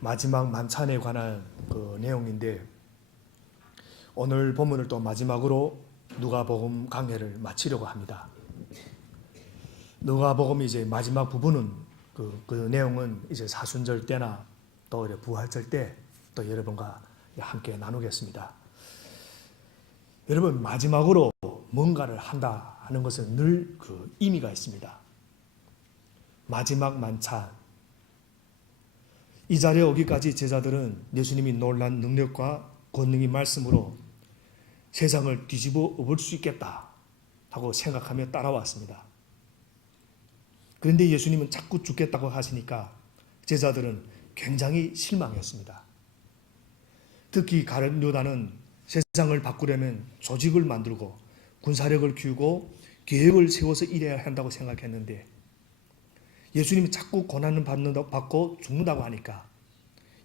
마지막 만찬에 관한 그 내용인데, 오늘 본문을 또 마지막으로 누가복음 강해를 마치려고 합니다. 누가복음 이제 마지막 부분은 그 내용은 이제 사순절 때나 또 부활절 때 또 여러분과 함께 나누겠습니다. 여러분, 마지막으로 뭔가를 한다 하는 것은 늘 그 의미가 있습니다. 마지막 만찬. 이 자리에 오기까지 제자들은 예수님이 놀란 능력과 권능의 말씀으로 세상을 뒤집어 엎을 수 있겠다 하고 생각하며 따라왔습니다. 그런데 예수님은 자꾸 죽겠다고 하시니까 제자들은 굉장히 실망했습니다. 특히 가룟 유다는 세상을 바꾸려면 조직을 만들고 군사력을 키우고 계획을 세워서 일해야 한다고 생각했는데, 예수님이 자꾸 고난을 받고 죽는다고 하니까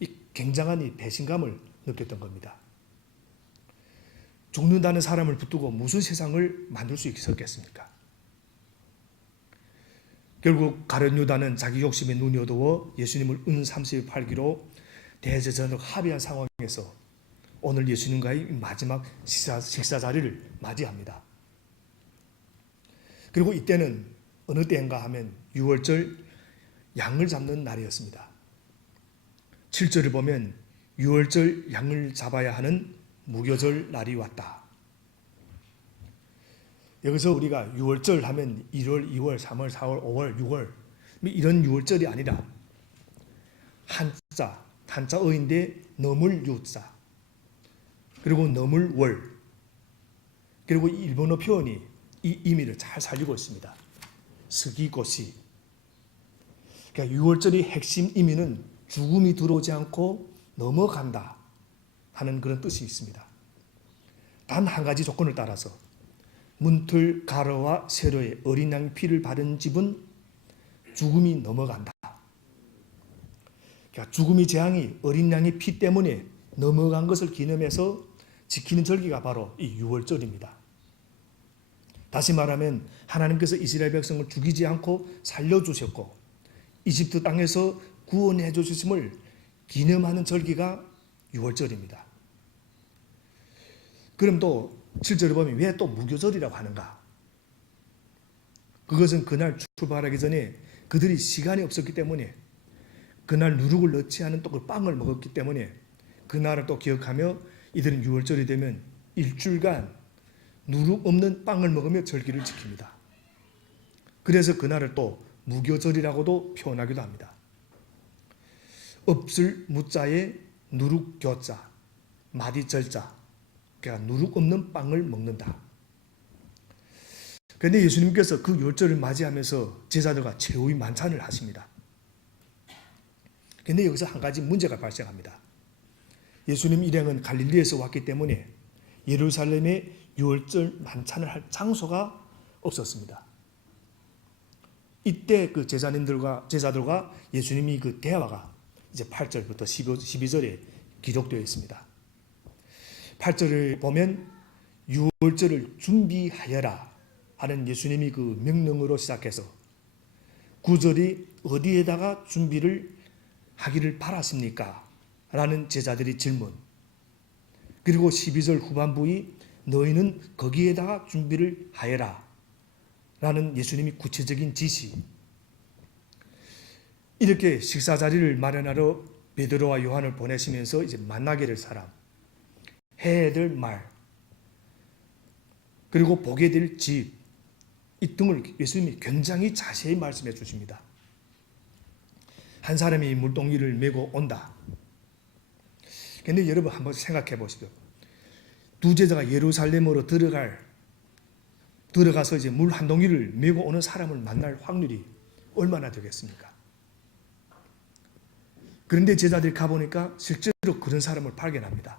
이 굉장한 이 배신감을 느꼈던 겁니다. 죽는다는 사람을 붙들고 무슨 세상을 만들 수 있었겠습니까? 결국 가룟 유다는 자기 욕심에 눈이 어두워 예수님을 은 38기로 대제사장과 합의한 상황에서 오늘 예수님과의 마지막 식사 자리를 맞이합니다. 그리고 이때는 어느 때인가 하면 6월절 양을 잡는 날이었습니다. 7절을 보면 6월절 양을 잡아야 하는 무교절 날이 왔다. 여기서 우리가 6월절 하면 1월, 2월, 3월, 4월, 5월, 6월 이런 6월절이 아니라 한자어인데 너물 유자, 그리고 너물 월, 그리고 일본어 표현이 이 의미를 잘 살리고 있습니다. 스기고시. 그러니까 6월절의 핵심 의미는 죽음이 들어오지 않고 넘어간다 하는 그런 뜻이 있습니다. 단 한 가지 조건을 따라서 문틀 가르와 세로의 어린 양 피를 바른 집은 죽음이 넘어간다. 그러니까 죽음의 재앙이 어린 양의 피 때문에 넘어간 것을 기념해서 지키는 절기가 바로 이 6월절입니다. 다시 말하면 하나님께서 이스라엘 백성을 죽이지 않고 살려주셨고 이집트 땅에서 구원해 주셨음을 기념하는 절기가 6월절입니다. 그럼 또 7절을 보면 왜 또 무교절이라고 하는가? 그것은 그날 출발하기 전에 그들이 시간이 없었기 때문에, 그날 누룩을 넣지 않은 또 그 빵을 먹었기 때문에 그날을 또 기억하며 이들은 6월절이 되면 일주일간 누룩 없는 빵을 먹으며 절기를 지킵니다. 그래서 그날을 또 무교절이라고도 표현하기도 합니다. 없을 무자에 누룩교자, 마디절자, 그러니까 누룩 없는 빵을 먹는다. 그런데 예수님께서 그 6월절을 맞이하면서 제자들과 최후의 만찬을 하십니다. 그런데 여기서 한 가지 문제가 발생합니다. 예수님 일행은 갈릴리에서 왔기 때문에 예루살렘에 6월절 만찬을 할 장소가 없었습니다. 이때 그 제자들과 예수님이 그 대화가 이제 8절부터 12절에 기록되어 있습니다. 8절을 보면 6월절을 준비하여라 하는 예수님이 그 명령으로 시작해서 9절이 어디에다가 준비를 하기를 바랐습니까? 라는 제자들의 질문, 그리고 12절 후반부의 너희는 거기에다가 준비를 하여라 라는 예수님이 구체적인 지시. 이렇게 식사 자리를 마련하러 베드로와 요한을 보내시면서 이제 만나게 될 사람, 해야 될 말, 그리고 보게 될 집, 이 등을 예수님이 굉장히 자세히 말씀해 주십니다. 한 사람이 물동이를 메고 온다. 그런데 여러분 한번 생각해 보십시오. 두 제자가 예루살렘으로 들어가서 이제 물 한 동이를 메고 오는 사람을 만날 확률이 얼마나 되겠습니까? 그런데 제자들이 가보니까 실제로 그런 사람을 발견합니다.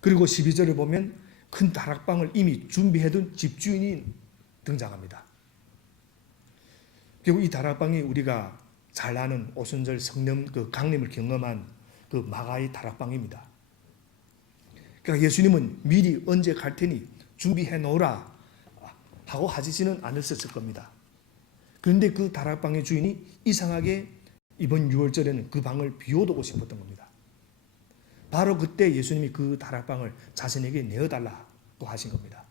그리고 12절을 보면 큰 다락방을 이미 준비해둔 집주인이 등장합니다. 결국 이 다락방이 우리가 잘 아는 오순절 성령 그 강림을 경험한 그 마가의 다락방입니다. 그러니까 예수님은 미리 언제 갈 테니 준비해 놓으라 하고 하시지는 않으셨을 겁니다. 그런데 그 다락방의 주인이 이상하게 이번 6월절에는 그 방을 비워두고 싶었던 겁니다. 바로 그때 예수님이 그 다락방을 자신에게 내어달라고 하신 겁니다.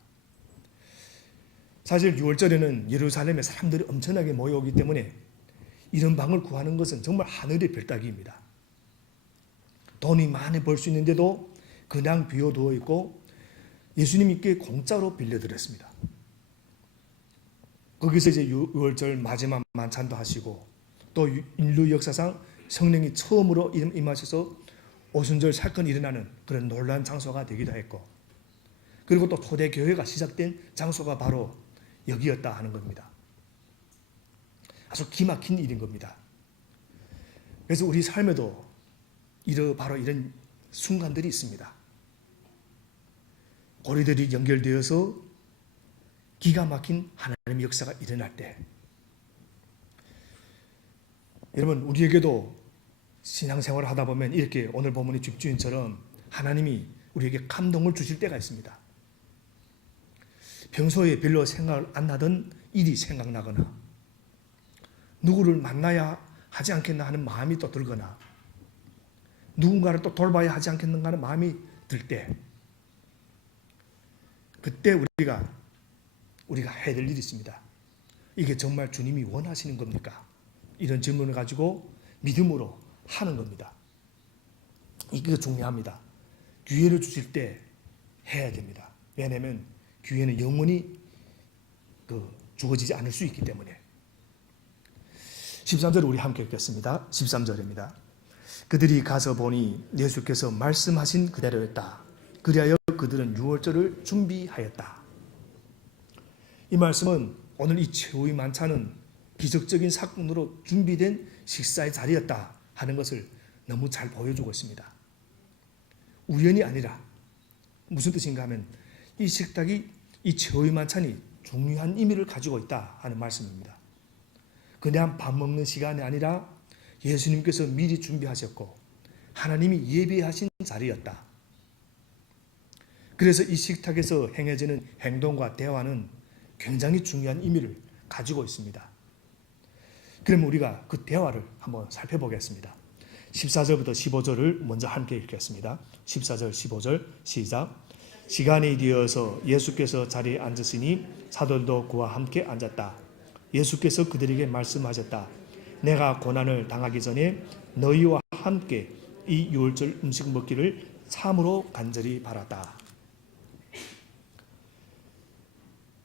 사실 6월절에는 예루살렘에 사람들이 엄청나게 모여오기 때문에 이런 방을 구하는 것은 정말 하늘의 별따기입니다. 돈이 많이 벌 수 있는데도 그냥 비워두어 있고 예수님께 공짜로 빌려드렸습니다. 거기서 이제 6월절 마지막 만찬도 하시고 또 인류 역사상 성령이 처음으로 임하셔서 오순절 사건이 일어나는 그런 놀라운 장소가 되기도 했고 그리고 또 초대교회가 시작된 장소가 바로 여기였다 하는 겁니다. 아주 기막힌 일인 겁니다. 그래서 우리 삶에도 바로 이런 순간들이 있습니다. 고리들이 연결되어서 기가 막힌 하나님의 역사가 일어날 때 여러분 우리에게도 신앙생활을 하다 보면 이렇게 오늘 본문의 집주인처럼 하나님이 우리에게 감동을 주실 때가 있습니다. 평소에 별로 생각을 안 하던 일이 생각나거나 누구를 만나야 하지 않겠나 하는 마음이 또 들거나 누군가를 또 돌봐야 하지 않겠는가 하는 마음이 들 때 그때 우리가 해야 될 일이 있습니다. 이게 정말 주님이 원하시는 겁니까? 이런 질문을 가지고 믿음으로 하는 겁니다. 이게 중요합니다. 기회를 주실 때 해야 됩니다. 왜냐하면 기회는 영원히 주어지지 않을 수 있기 때문에. 13절 우리 함께 읽겠습니다. 13절입니다. 그들이 가서 보니 예수께서 말씀하신 그대로였다. 그리하여 그들은 유월절을 준비하였다. 이 말씀은 오늘 이 최후의 만찬은 기적적인 사건으로 준비된 식사의 자리였다 하는 것을 너무 잘 보여주고 있습니다. 우연이 아니라 무슨 뜻인가 하면 이 식탁이 이 최후의 만찬이 중요한 의미를 가지고 있다 하는 말씀입니다. 그냥 밥 먹는 시간이 아니라 예수님께서 미리 준비하셨고 하나님이 예비하신 자리였다. 그래서 이 식탁에서 행해지는 행동과 대화는 굉장히 중요한 의미를 가지고 있습니다. 그럼 우리가 그 대화를 한번 살펴보겠습니다. 14절부터 15절을 먼저 함께 읽겠습니다. 14절 15절 시작. 시간이 되어서 예수께서 자리에 앉으시니 사도들도 그와 함께 앉았다. 예수께서 그들에게 말씀하셨다. 내가 고난을 당하기 전에 너희와 함께 이 유월절 음식 먹기를 참으로 간절히 바랐다.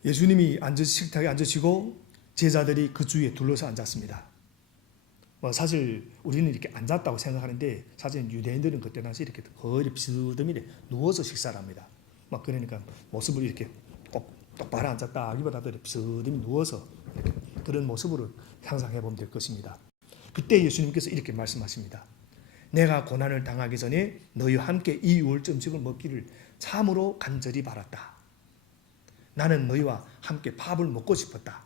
예수님이 식탁에 앉으시고 제자들이 그 주위에 둘러서 앉았습니다. 사실 우리는 이렇게 앉았다고 생각하는데 사실 유대인들은 그때 당시 이렇게 거의 비스듬히 누워서 식사를 합니다. 그러니까 모습을 이렇게 꼭 똑바로 앉았다 하기보다도 비스듬히 누워서 그런 모습으로 상상해 보면 될 것입니다. 그때 예수님께서 이렇게 말씀하십니다. 내가 고난을 당하기 전에 너희와 함께 이 유월절 음식을 먹기를 참으로 간절히 바랐다. 나는 너희와 함께 밥을 먹고 싶었다.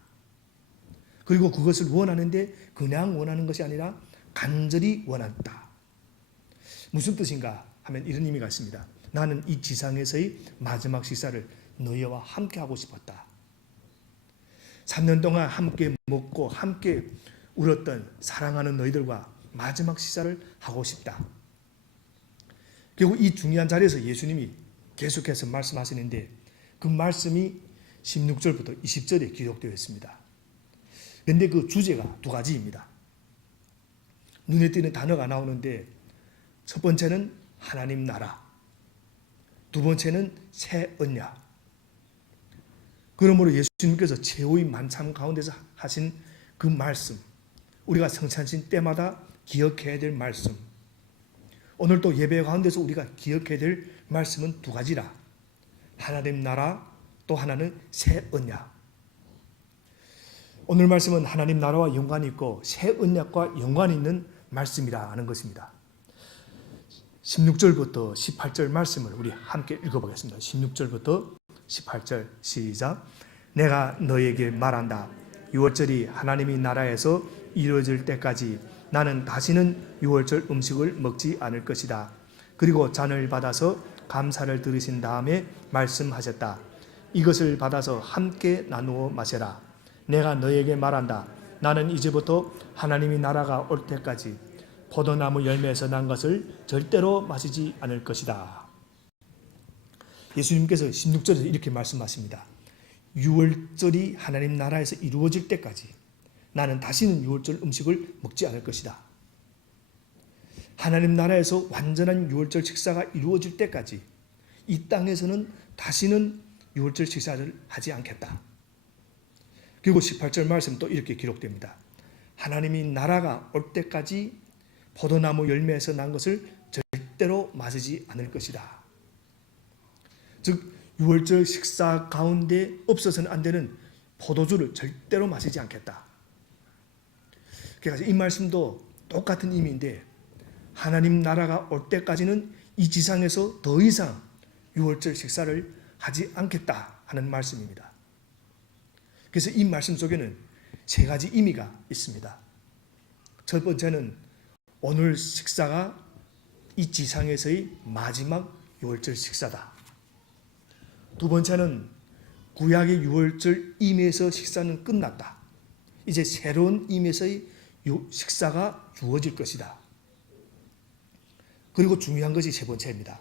그리고 그것을 원하는데 그냥 원하는 것이 아니라 간절히 원한다. 무슨 뜻인가 하면 이런 의미가 있습니다. 나는 이 지상에서의 마지막 식사를 너희와 함께 하고 싶었다. 3년 동안 함께 먹고 함께 울었던 사랑하는 너희들과 마지막 식사를 하고 싶다. 결국 이 중요한 자리에서 예수님이 계속해서 말씀하시는데 그 말씀이 16절부터 20절에 기록되어 있습니다. 그런데 그 주제가 두 가지입니다. 눈에 띄는 단어가 나오는데 첫 번째는 하나님 나라, 두 번째는 새 언약. 그러므로 예수님께서 최후의 만찬 가운데서 하신 그 말씀, 우리가 성찬신 때마다 기억해야 될 말씀, 오늘 또 예배 가운데서 우리가 기억해야 될 말씀은 두 가지라. 하나님 나라, 또 하나는 새 언약. 오늘 말씀은 하나님 나라와 연관이 있고 새 언약과 연관이 있는 말씀이라 하는 것입니다. 16절부터 18절 말씀을 우리 함께 읽어보겠습니다. 16절부터 18절 시작. 내가 너에게 말한다. 유월절이 하나님의 나라에서 이루어질 때까지 나는 다시는 유월절 음식을 먹지 않을 것이다. 그리고 잔을 받아서 감사를 들으신 다음에 말씀하셨다. 이것을 받아서 함께 나누어 마셔라. 내가 너에게 말한다. 나는 이제부터 하나님이 나라가 올 때까지 포도나무 열매에서 난 것을 절대로 마시지 않을 것이다. 예수님께서 16절에서 이렇게 말씀하십니다. 유월절이 하나님 나라에서 이루어질 때까지 나는 다시는 유월절 음식을 먹지 않을 것이다. 하나님 나라에서 완전한 유월절 식사가 이루어질 때까지 이 땅에서는 다시는 유월절 식사를 하지 않겠다. 그리고 18절 말씀 또 이렇게 기록됩니다. 하나님이 나라가 올 때까지 포도나무 열매에서 난 것을 절대로 마시지 않을 것이다. 즉 유월절 식사 가운데 없어서는 안 되는 포도주를 절대로 마시지 않겠다. 그래서 이 말씀도 똑같은 의미인데 하나님 나라가 올 때까지는 이 지상에서 더 이상 유월절 식사를 하지 않겠다 하는 말씀입니다. 그래서 이 말씀 속에는 세 가지 의미가 있습니다. 첫 번째는 오늘 식사가 이 지상에서의 마지막 유월절 식사다. 두 번째는 구약의 유월절 임에서 식사는 끝났다. 이제 새로운 임에서의 식사가 주어질 것이다. 그리고 중요한 것이 세 번째입니다.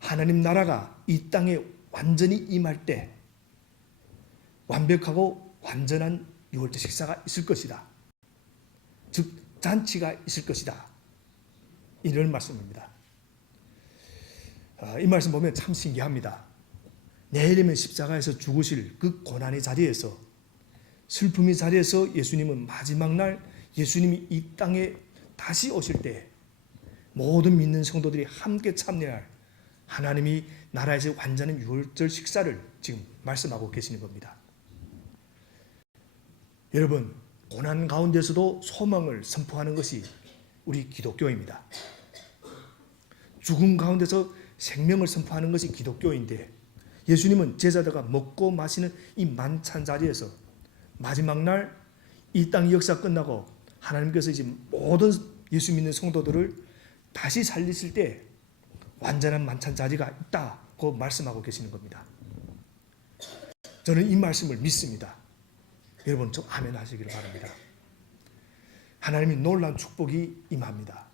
하나님 나라가 이 땅에 완전히 임할 때 완벽하고 완전한 유월절 식사가 있을 것이다. 즉 잔치가 있을 것이다. 이런 말씀입니다. 이 말씀 보면 참 신기합니다. 내일이면 십자가에서 죽으실 그 고난의 자리에서 슬픔의 자리에서 예수님은 마지막 날 예수님이 이 땅에 다시 오실 때 모든 믿는 성도들이 함께 참여할 하나님이 나라에서 완전한 유월절 식사를 지금 말씀하고 계시는 겁니다. 여러분, 고난 가운데서도 소망을 선포하는 것이 우리 기독교입니다. 죽음 가운데서 생명을 선포하는 것이 기독교인데 예수님은 제자들과 먹고 마시는 이 만찬 자리에서 마지막 날 이 땅 역사 끝나고 하나님께서 이제 모든 예수 믿는 성도들을 다시 살리실 때 완전한 만찬 자리가 있다고 말씀하고 계시는 겁니다. 저는 이 말씀을 믿습니다. 여러분 좀 아멘 하시기를 바랍니다. 하나님이 놀라운 축복이 임합니다.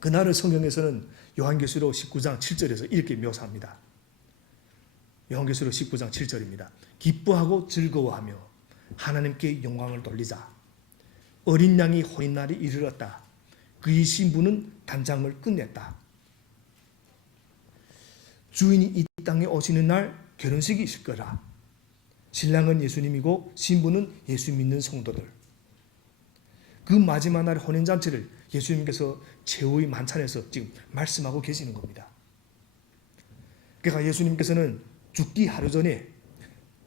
그날을 성경에서는 요한계시록 19장 7절에서 이렇게 묘사합니다. 요한계시록 19장 7절입니다. 기뻐하고 즐거워하며 하나님께 영광을 돌리자. 어린 양이 혼인날이 이르렀다. 그의 신부는 단장을 끝냈다. 주인이 이 땅에 오시는 날 결혼식이 있을 거라. 신랑은 예수님이고 신부는 예수 믿는 성도들. 그 마지막 날 혼인잔치를 예수님께서 최후의 만찬에서 지금 말씀하고 계시는 겁니다. 그러니까 예수님께서는 죽기 하루 전에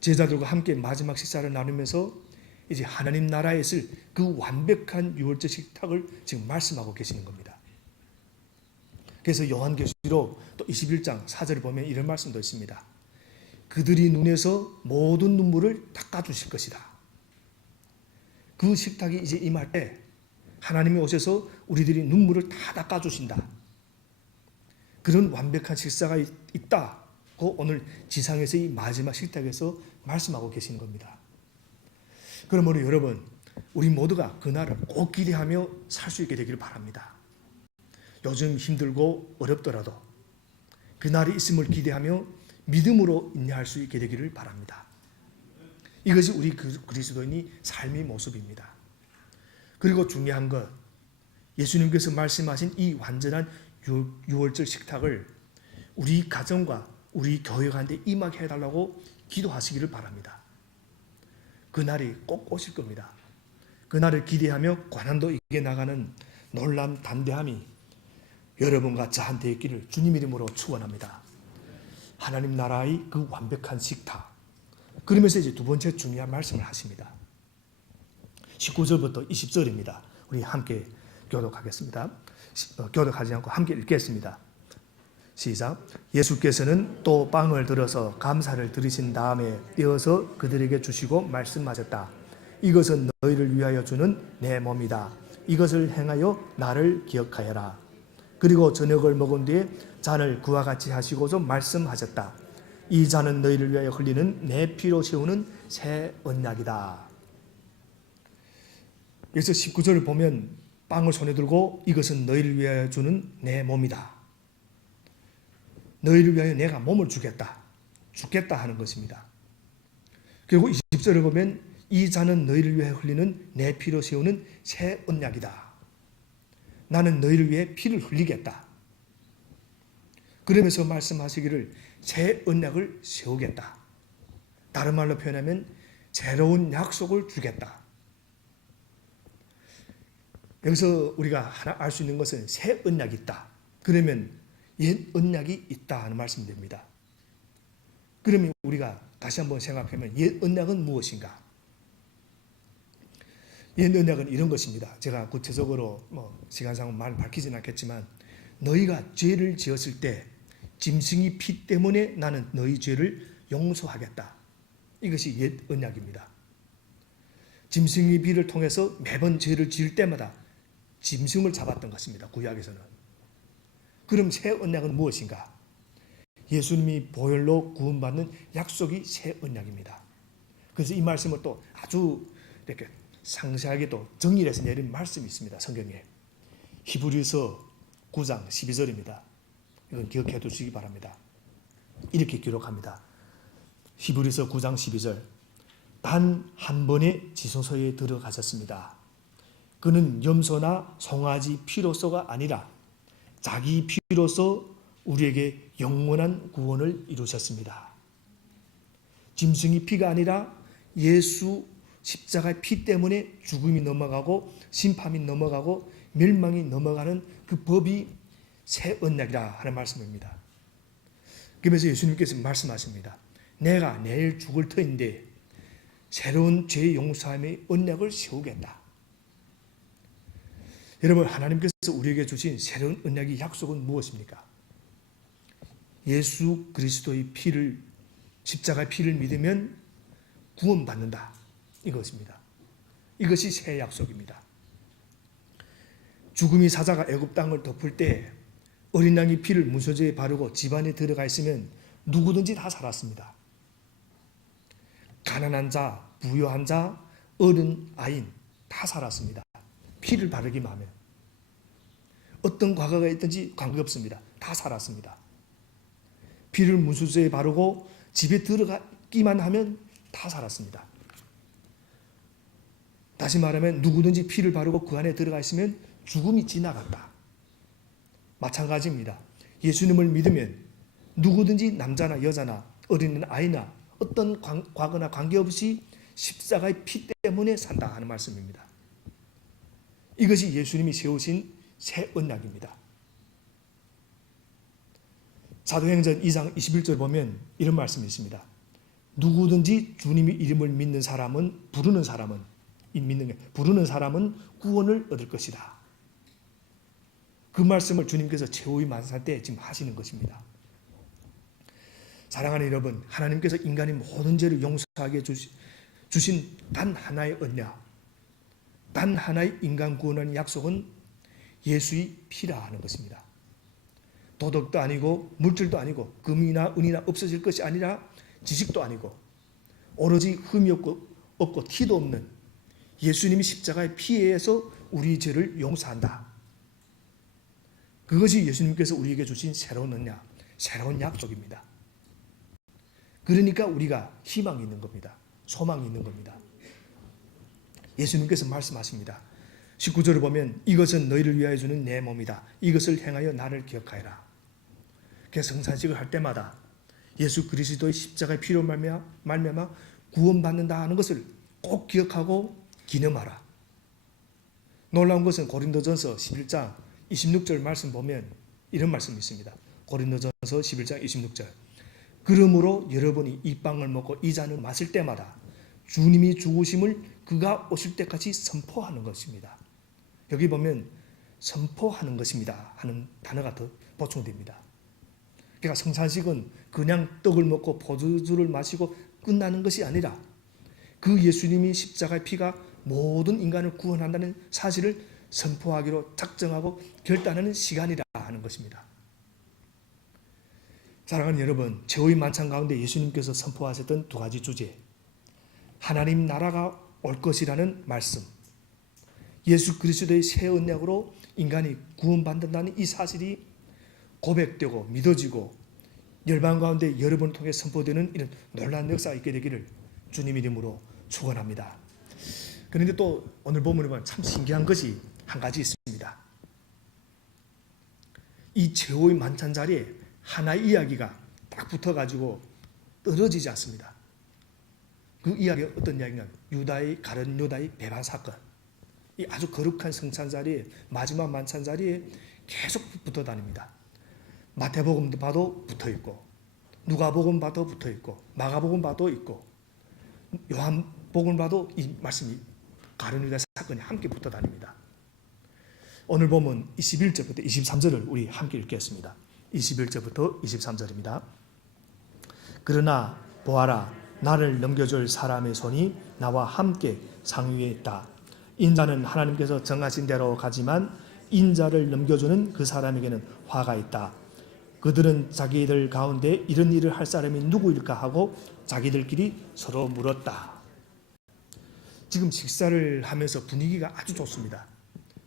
제자들과 함께 마지막 식사를 나누면서 이제 하나님 나라에 있을 그 완벽한 유월절 식탁을 지금 말씀하고 계시는 겁니다. 그래서 요한계시록 또 21장 4절을 보면 이런 말씀도 있습니다. 그들이 눈에서 모든 눈물을 닦아주실 것이다. 그 식탁이 이제 임할 때 하나님이 오셔서 우리들이 눈물을 다 닦아주신다. 그런 완벽한 식사가 있다고 오늘 지상에서의 마지막 식탁에서 말씀하고 계시는 겁니다. 그러므로 여러분, 우리 모두가 그날을 꼭 기대하며 살 수 있게 되기를 바랍니다. 요즘 힘들고 어렵더라도 그날이 있음을 기대하며 믿음으로 인내할 수 있게 되기를 바랍니다. 이것이 우리 그리스도인의 삶의 모습입니다. 그리고 중요한 것, 예수님께서 말씀하신 이 완전한 유월절 식탁을 우리 가정과 우리 교회 가운데 임하게 해달라고 기도하시기를 바랍니다. 그날이 꼭 오실 겁니다. 그날을 기대하며 고난도 이겨나가는 놀라운 담대함이 여러분과 저한테 있기를 주님 이름으로 축원합니다. 하나님 나라의 그 완벽한 식탁. 그러면서 이제 두 번째 중요한 말씀을 하십니다. 19절부터 20절입니다. 우리 함께 교독하겠습니다. 교독하지 않고 함께 읽겠습니다. 시작. 예수께서는 또 빵을 들어서 감사를 드리신 다음에 떼어서 그들에게 주시고 말씀하셨다. 이것은 너희를 위하여 주는 내 몸이다. 이것을 행하여 나를 기억하여라. 그리고 저녁을 먹은 뒤에 잔을 그와 같이 하시고서 말씀하셨다. 이 잔은 너희를 위하여 흘리는 내 피로 세우는 새 언약이다. 여기서 19절을 보면 빵을 손에 들고 이것은 너희를 위하여 주는 내 몸이다. 너희를 위하여 내가 몸을 주겠다. 죽겠다 하는 것입니다. 그리고 20절을 보면 이 잔은 너희를 위해 흘리는 내 피로 세우는 새 언약이다. 나는 너희를 위해 피를 흘리겠다. 그러면서 말씀하시기를 새 언약을 세우겠다. 다른 말로 표현하면 새로운 약속을 주겠다. 여기서 우리가 하나 알 수 있는 것은 새 언약이 있다. 그러면 옛 언약이 있다 하는 말씀이 됩니다. 그러면 우리가 다시 한번 생각하면 옛 언약은 무엇인가? 옛 언약은 이런 것입니다. 제가 구체적으로 시간상 많이 밝히지는 않겠지만 너희가 죄를 지었을 때 짐승이 피 때문에 나는 너희 죄를 용서하겠다. 이것이 옛 언약입니다. 짐승의 피를 통해서 매번 죄를 지을 때마다 짐승을 잡았던 것입니다. 구약에서는. 그럼 새 언약은 무엇인가? 예수님이 보혈로 구원받는 약속이 새 언약입니다. 그래서 이 말씀을 또 아주 이렇게 상세하게 또 정리해서 내린 말씀이 있습니다. 성경에. 히브리서 9장 12절입니다. 이건 기억해 두시기 바랍니다. 이렇게 기록합니다. 히브리서 9장 12절. 단 한 번의 지성소에 들어가셨습니다. 그는 염소나 송아지 피로서가 아니라 자기 피로서 우리에게 영원한 구원을 이루셨습니다. 짐승의 피가 아니라 예수 십자가의 피 때문에 죽음이 넘어가고 심판이 넘어가고 멸망이 넘어가는 그 법이 새 언약이라 하는 말씀입니다. 그러면서 예수님께서 말씀하십니다. 내가 내일 죽을 터인데 새로운 죄 용서함의 언약을 세우겠다. 여러분, 하나님께서 우리에게 주신 새로운 언약의 약속은 무엇입니까? 예수 그리스도의 피를, 십자가의 피를 믿으면 구원받는다. 이것입니다. 이것이 새 약속입니다. 죽음의 사자가 애굽 땅을 덮을 때 어린 양의 피를 문서재에 바르고 집안에 들어가 있으면 누구든지 다 살았습니다. 가난한 자, 부유한 자, 어른, 아인 다 살았습니다. 피를 바르기만 하면. 어떤 과거가 있든지 관계없습니다. 다 살았습니다. 피를 문수저에 바르고 집에 들어가기만 하면 다 살았습니다. 다시 말하면 누구든지 피를 바르고 그 안에 들어가 있으면 죽음이 지나갔다. 마찬가지입니다. 예수님을 믿으면 누구든지 남자나 여자나 어린이나 아이나 어떤 과거나 관계없이 십자가의 피 때문에 산다 하는 말씀입니다. 이것이 예수님이 세우신 새 언약입니다. 사도행전 2장 21절 보면 이런 말씀이 있습니다. 누구든지 주님의 이름을 믿는 사람은 부르는 사람은 구원을 얻을 것이다. 그 말씀을 주님께서 최후의 만살 때 지금 하시는 것입니다. 사랑하는 여러분, 하나님께서 인간의 모든 죄를 용서하게 주신 단 하나의 언약, 단 하나의 인간 구원하는 약속은 예수의 피라 하는 것입니다. 도덕도 아니고 물질도 아니고 금이나 은이나 없어질 것이 아니라 지식도 아니고 오로지 흠이 없고 티도 없는 예수님이 십자가의 피에 의해서 우리 죄를 용서한다. 그것이 예수님께서 우리에게 주신 새로운 언약, 새로운 약속입니다. 그러니까 우리가 희망이 있는 겁니다. 소망이 있는 겁니다. 예수님께서 말씀하십니다. 19절을 보면 이것은 너희를 위하여 주는 내 몸이다. 이것을 행하여 나를 기억하여라. 그래서 성찬식을 할 때마다 예수 그리스도의 십자가의 피로 말미암아 구원받는다 하는 것을 꼭 기억하고 기념하라. 놀라운 것은 고린도전서 11장 26절 말씀 보면 이런 말씀이 있습니다. 고린도전서 11장 26절. 그러므로 여러분이 이 빵을 먹고 이 잔을 마실 때마다 주님이 죽으심을 그가 오실 때까지 선포하는 것입니다. 여기 보면 선포하는 것입니다 하는 단어가 더 보충됩니다. 그러니까 성찬식은 그냥 떡을 먹고 포도주를 마시고 끝나는 것이 아니라 그 예수님이 십자가의 피가 모든 인간을 구원한다는 사실을 선포하기로 작정하고 결단하는 시간이라 하는 것입니다. 사랑하는 여러분, 최후의 만찬 가운데 예수님께서 선포하셨던 두 가지 주제, 하나님 나라가 올 것이라는 말씀, 예수 그리스도의 새 언약으로 인간이 구원받는다는 이 사실이 고백되고 믿어지고 열방 가운데 여러 번 통해 선포되는 이런 놀라운 역사가 있게 되기를 주님 이름으로 축원합니다. 그런데 또 오늘 본문에 보면 참 신기한 것이 한 가지 있습니다. 이 최후의 만찬 자리에 하나의 이야기가 딱 붙어가지고 떨어지지 않습니다. 그 이야기가 어떤 이야기냐? 가룟 유다의 배반 사건. 이 아주 거룩한 성찬 자리에, 마지막 만찬 자리에 계속 붙어 다닙니다. 마태복음도 봐도 붙어 있고, 누가복음 봐도 붙어 있고, 마가복음 봐도 있고, 요한복음 봐도 이 말씀이 가룟 유다 사건이 함께 붙어 다닙니다. 오늘 보면 21절부터 23절을 우리 함께 읽겠습니다. 21절부터 23절입니다. 그러나 보아라, 나를 넘겨줄 사람의 손이 나와 함께 상위에 있다. 인자는 하나님께서 정하신 대로 가지만 인자를 넘겨주는 그 사람에게는 화가 있다. 그들은 자기들 가운데 이런 일을 할 사람이 누구일까 하고 자기들끼리 서로 물었다. 지금 식사를 하면서 분위기가 아주 좋습니다.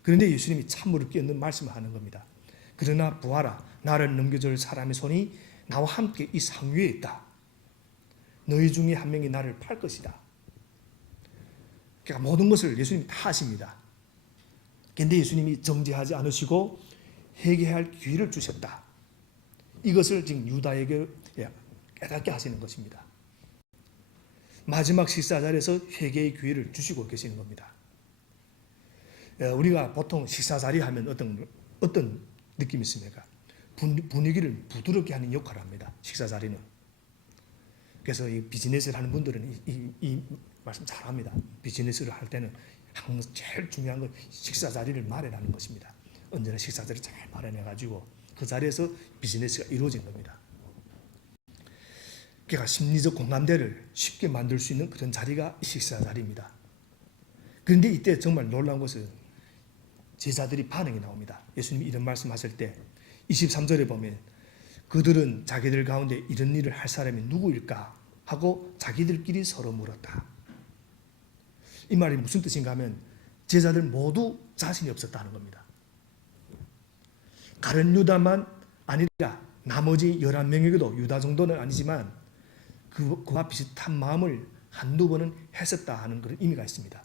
그런데 예수님이 참으로 끼얹는 말씀을 하는 겁니다. 그러나 보아라, 나를 넘겨줄 사람의 손이 나와 함께 이 상위에 있다. 너희 중에 한 명이 나를 팔 것이다. 그러니까 모든 것을 예수님이 다 하십니다. 그런데 예수님이 정죄하지 않으시고 회개할 기회를 주셨다. 이것을 지금 유다에게 깨닫게 하시는 것입니다. 마지막 식사 자리에서 회개의 기회를 주시고 계시는 겁니다. 우리가 보통 식사 자리 하면 어떤 느낌이 있습니까? 분위기를 부드럽게 하는 역할을 합니다. 식사 자리는. 그래서 이 비즈니스를 하는 분들은 이 말씀 잘합니다. 비즈니스를 할 때는 항상 제일 중요한 건 식사 자리를 마련하는 것입니다. 언제나 식사 자리를 잘 마련해가지고 그 자리에서 비즈니스가 이루어진 겁니다. 그러니까 심리적 공감대를 쉽게 만들 수 있는 그런 자리가 식사 자리입니다. 그런데 이때 정말 놀라운 것은 제자들이 반응이 나옵니다. 예수님이 이런 말씀하실 때 23절에 보면 그들은 자기들 가운데 이런 일을 할 사람이 누구일까 하고 자기들끼리 서로 물었다. 이 말이 무슨 뜻인가 하면 제자들 모두 자신이 없었다는 겁니다. 가룟 유다만 아니라 나머지 11명에게도 유다 정도는 아니지만 그와 비슷한 마음을 한두 번은 했었다 하는 그런 의미가 있습니다.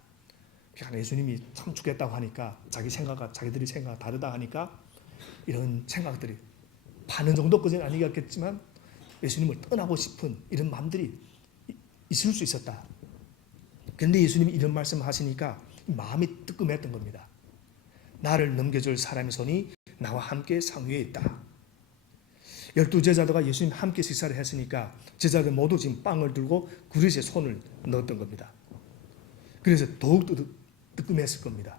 그러니까 예수님이 참 죽겠다고 하니까 자기들이 생각이 다르다 하니까 이런 생각들이 파는 정도까지는 아니겠지만 예수님을 떠나고 싶은 이런 마음들이 있을 수 있었다. 그런데 예수님이 이런 말씀을 하시니까 마음이 뜨끔했던 겁니다. 나를 넘겨줄 사람의 손이 나와 함께 상위에 있다. 12제자들과 예수님 함께 식사를 했으니까 제자들 모두 지금 빵을 들고 그릇에 손을 넣었던 겁니다. 그래서 더욱 뜨끔했을 겁니다.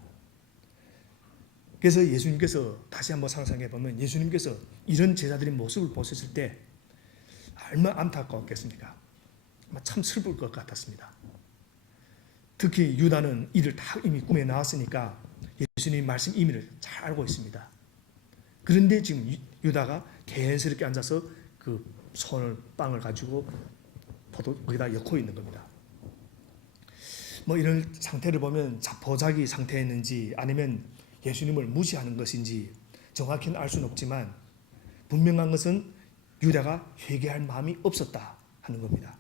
그래서 예수님께서 다시 한번 상상해 보면 예수님께서 이런 제자들의 모습을 보셨을 때 얼마나 안타까웠겠습니까? 참 슬플 것 같았습니다. 특히 유다는 이를 다 이미 꿈에 나왔으니까 예수님의 말씀 의미를 잘 알고 있습니다. 그런데 지금 유다가 개연스럽게 앉아서 그 빵을 가지고 거기다 엮고 있는 겁니다. 이런 상태를 보면 자포자기 상태였는지 아니면 예수님을 무시하는 것인지 정확히는 알 수는 없지만 분명한 것은 유다가 회개할 마음이 없었다 하는 겁니다.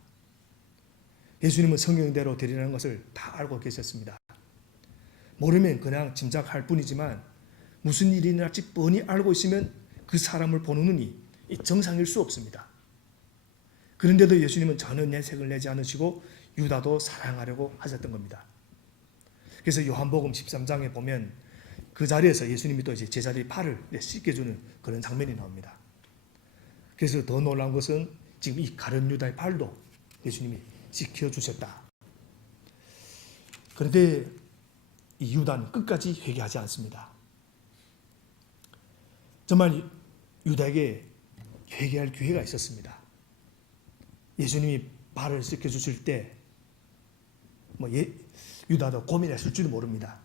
예수님은 성경대로 되리라는 것을 다 알고 계셨습니다. 모르면 그냥 짐작할 뿐이지만 무슨 일이 일어날지 뻔히 알고 있으면 그 사람을 보는 눈이 정상일 수 없습니다. 그런데도 예수님은 전혀 내색을 내지 않으시고 유다도 사랑하려고 하셨던 겁니다. 그래서 요한복음 13장에 보면 그 자리에서 예수님이 또 이제 제자들이 발을 씻겨주는 그런 장면이 나옵니다. 그래서 더 놀라운 것은 지금 이 가룟 유다의 발도 예수님이 씻겨주셨다. 그런데 이 유다는 끝까지 회개하지 않습니다. 정말 유다에게 회개할 기회가 있었습니다. 예수님이 발을 씻겨주실 때 유다도 고민했을 줄도 모릅니다.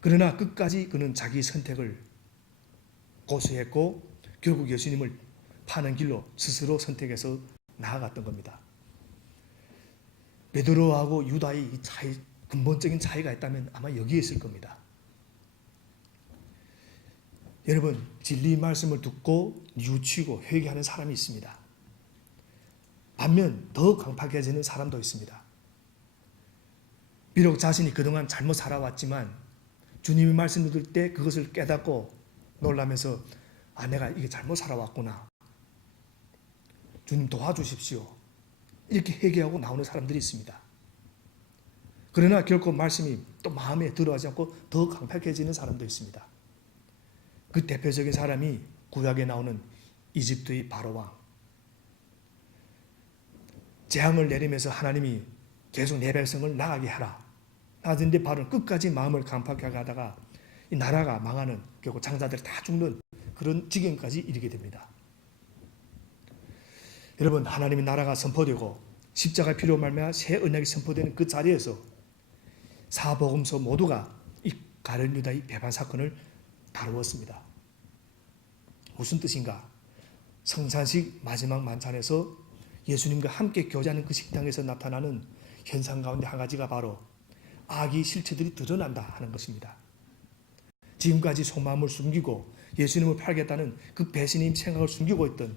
그러나 끝까지 그는 자기 선택을 고수했고 결국 예수님을 파는 길로 스스로 선택해서 나아갔던 겁니다. 베드로하고 유다의 이 차이 근본적인 차이가 있다면 아마 여기에 있을 겁니다. 여러분, 진리 말씀을 듣고 뉘우치고 회개하는 사람이 있습니다. 반면 더 강팍해지는 사람도 있습니다. 비록 자신이 그동안 잘못 살아왔지만 주님의 말씀을 들을 때 그것을 깨닫고 놀라면서 내가 이게 잘못 살아왔구나. 주님 도와주십시오. 이렇게 회개하고 나오는 사람들이 있습니다. 그러나 결코 말씀이 또 마음에 들어하지 않고 더 강팍해지는 사람도 있습니다. 그 대표적인 사람이 구약에 나오는 이집트의 바로왕. 재앙을 내리면서 하나님이 계속 내 백성을 나가게 하라. 하는데 바로는 끝까지 마음을 강팍하게 하다가 이 나라가 망하는, 결국 장자들이 다 죽는 그런 지경까지 이르게 됩니다. 여러분, 하나님의 나라가 선포되고 십자가의 피로 말미암아 새 언약이 선포되는 그 자리에서 사복음서 모두가 이 가룟 유다의 배반 사건을 다루었습니다. 무슨 뜻인가? 성찬식 마지막 만찬에서 예수님과 함께 교제하는 그 식당에서 나타나는 현상 가운데 한 가지가 바로 악의 실체들이 드러난다 하는 것입니다. 지금까지 속마음을 숨기고 예수님을 팔겠다는 그 배신의 생각을 숨기고 있던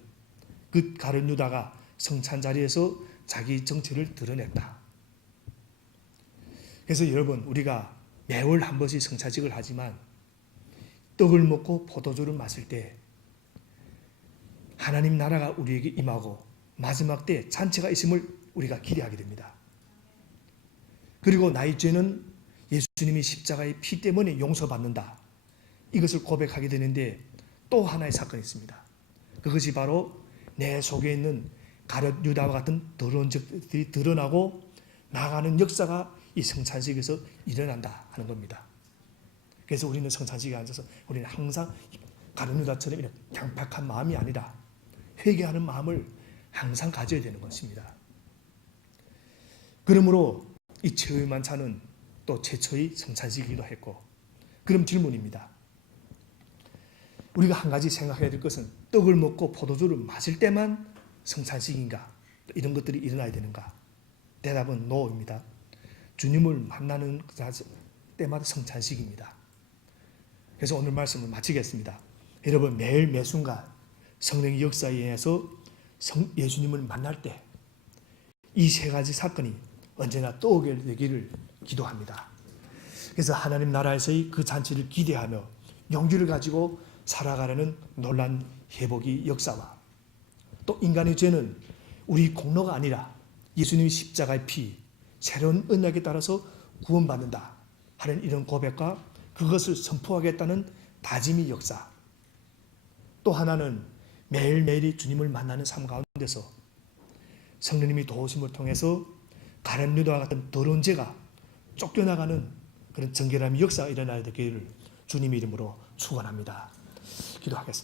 그 가룟 유다가 성찬 자리에서 자기 정체를 드러냈다. 그래서 여러분, 우리가 매월 한 번씩 성찬식을 하지만 떡을 먹고 포도주를 마실 때 하나님 나라가 우리에게 임하고 마지막 때 잔치가 있음을 우리가 기대하게 됩니다. 그리고 나의 죄는 예수님이 십자가의 피 때문에 용서받는다. 이것을 고백하게 되는데 또 하나의 사건이 있습니다. 그것이 바로 내 속에 있는 가룟 유다와 같은 더러운 적들이 드러나고 나가는 역사가 이 성찬식에서 일어난다 하는 겁니다. 그래서 우리는 성찬식에 앉아서 우리는 항상 가룟 유다처럼 이런 강팍한 마음이 아니라 회개하는 마음을 항상 가져야 되는 것입니다. 그러므로 이 최후의 만찬은 또 최초의 성찬식이기도 했고, 그럼 질문입니다. 우리가 한 가지 생각해야 될 것은 떡을 먹고 포도주를 마실 때만 성찬식인가? 이런 것들이 일어나야 되는가? 대답은 노입니다. 주님을 만나는 때마다 성찬식입니다. 그래서 오늘 말씀을 마치겠습니다. 여러분, 매일 매순간 성령의 역사에 의해서 예수님을 만날 때 이 세 가지 사건이 언제나 떠오게 되기를 기도합니다. 그래서 하나님 나라에서의 그 잔치를 기대하며 용기를 가지고 살아가려는 놀란 회복의 역사와 또 인간의 죄는 우리 공로가 아니라 예수님의 십자가의 피, 새로운 언약에 따라서 구원받는다 하는 이런 고백과 그것을 선포하겠다는 다짐의 역사, 또 하나는 매일매일이 주님을 만나는 삶 가운데서 성령님이 도우심을 통해서 가룟 유다와 같은 더러운 죄가 쫓겨나가는 그런 정결함의 역사가 일어나야 되기를 주님의 이름으로 축원합니다. 기도하겠습니다.